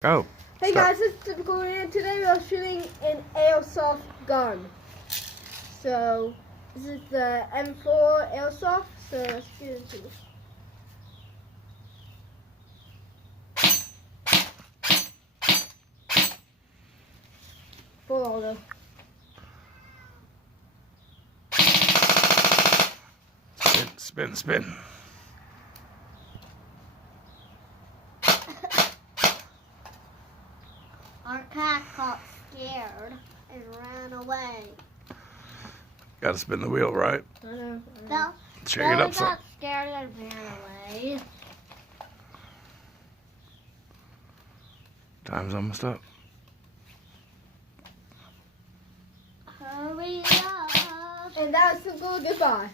Go. Hey Start. guys, it's Typical, and today we are shooting an airsoft gun. So, this is the M4 airsoft, so let's get into it. Full auto. Spin, spin. Our cat got scared and ran away. Gotta spin the wheel, right? I know. Bella, Shake it up some. got scared and ran away. Time's almost up. Hurry up. And that's the goodbye.